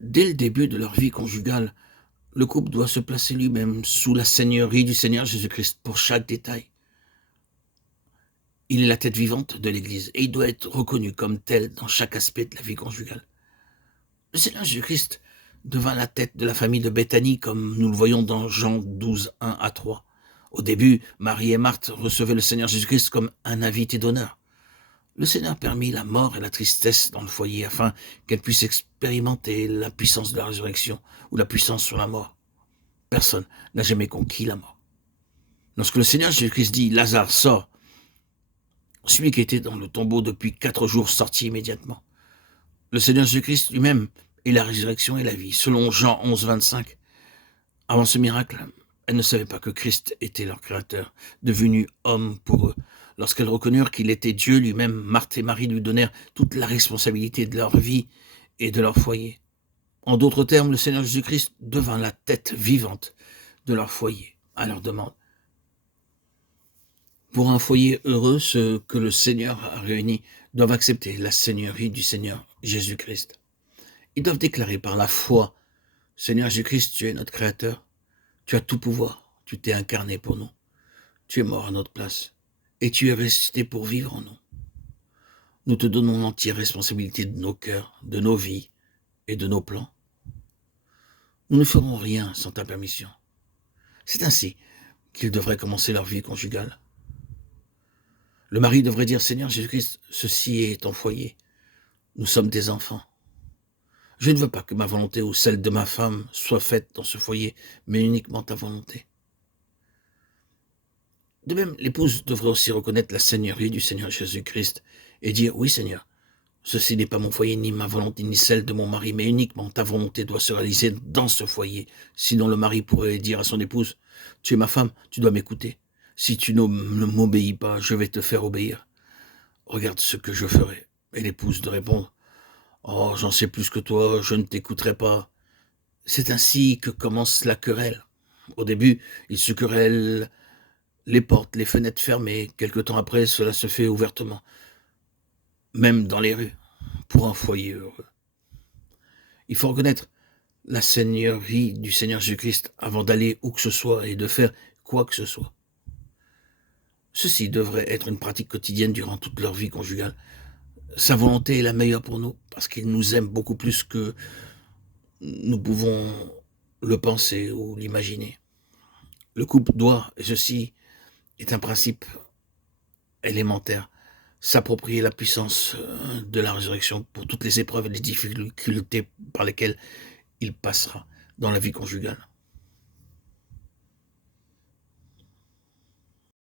Dès le début de leur vie conjugale, le couple doit se placer lui-même sous la seigneurie du Seigneur Jésus-Christ pour chaque détail. Il est la tête vivante de l'Église et il doit être reconnu comme tel dans chaque aspect de la vie conjugale. Le Seigneur Jésus-Christ devint la tête de la famille de Béthanie, comme nous le voyons dans Jean 12, 1 à 3. Au début, Marie et Marthe recevaient le Seigneur Jésus-Christ comme un invité d'honneur. Le Seigneur permit la mort et la tristesse dans le foyer afin qu'elle puisse expérimenter la puissance de la résurrection ou la puissance sur la mort. Personne n'a jamais conquis la mort. Lorsque le Seigneur Jésus-Christ dit « Lazare, sort », celui qui était dans le tombeau depuis 4 jours sortit immédiatement. Le Seigneur Jésus-Christ lui-même est la résurrection et la vie. Selon Jean 11, 25, avant ce miracle, elles ne savaient pas que Christ était leur créateur, devenu homme pour eux. Lorsqu'elles reconnurent qu'il était Dieu lui-même, Marthe et Marie lui donnèrent toute la responsabilité de leur vie et de leur foyer. En d'autres termes, le Seigneur Jésus-Christ devint la tête vivante de leur foyer, à leur demande. Pour un foyer heureux, ceux que le Seigneur a réunis doivent accepter la seigneurie du Seigneur Jésus-Christ. Ils doivent déclarer par la foi, Seigneur Jésus-Christ, tu es notre Créateur, tu as tout pouvoir, tu t'es incarné pour nous, tu es mort à notre place, et tu es ressuscité pour vivre en nous. Nous te donnons l'entière responsabilité de nos cœurs, de nos vies et de nos plans. Nous ne ferons rien sans ta permission. C'est ainsi qu'ils devraient commencer leur vie conjugale. Le mari devrait dire, Seigneur Jésus-Christ, ceci est ton foyer. Nous sommes tes enfants. Je ne veux pas que ma volonté ou celle de ma femme soit faite dans ce foyer, mais uniquement ta volonté. De même, l'épouse devrait aussi reconnaître la seigneurie du Seigneur Jésus-Christ et dire, oui Seigneur, ceci n'est pas mon foyer, ni ma volonté, ni celle de mon mari, mais uniquement ta volonté doit se réaliser dans ce foyer. Sinon le mari pourrait dire à son épouse, tu es ma femme, tu dois m'écouter. Si tu ne m'obéis pas, je vais te faire obéir. Regarde ce que je ferai. Et l'épouse de répondre, oh, j'en sais plus que toi, je ne t'écouterai pas. C'est ainsi que commence la querelle. Au début, ils se querellent, les portes, les fenêtres fermées. Quelque temps après, cela se fait ouvertement, même dans les rues, pour un foyer heureux. Il faut reconnaître la seigneurie du Seigneur Jésus-Christ avant d'aller où que ce soit et de faire quoi que ce soit. Ceci devrait être une pratique quotidienne durant toute leur vie conjugale. Sa volonté est la meilleure pour nous, parce qu'il nous aime beaucoup plus que nous pouvons le penser ou l'imaginer. Le couple doit, et ceci est un principe élémentaire, s'approprier la puissance de la résurrection pour toutes les épreuves et les difficultés par lesquelles il passera dans la vie conjugale.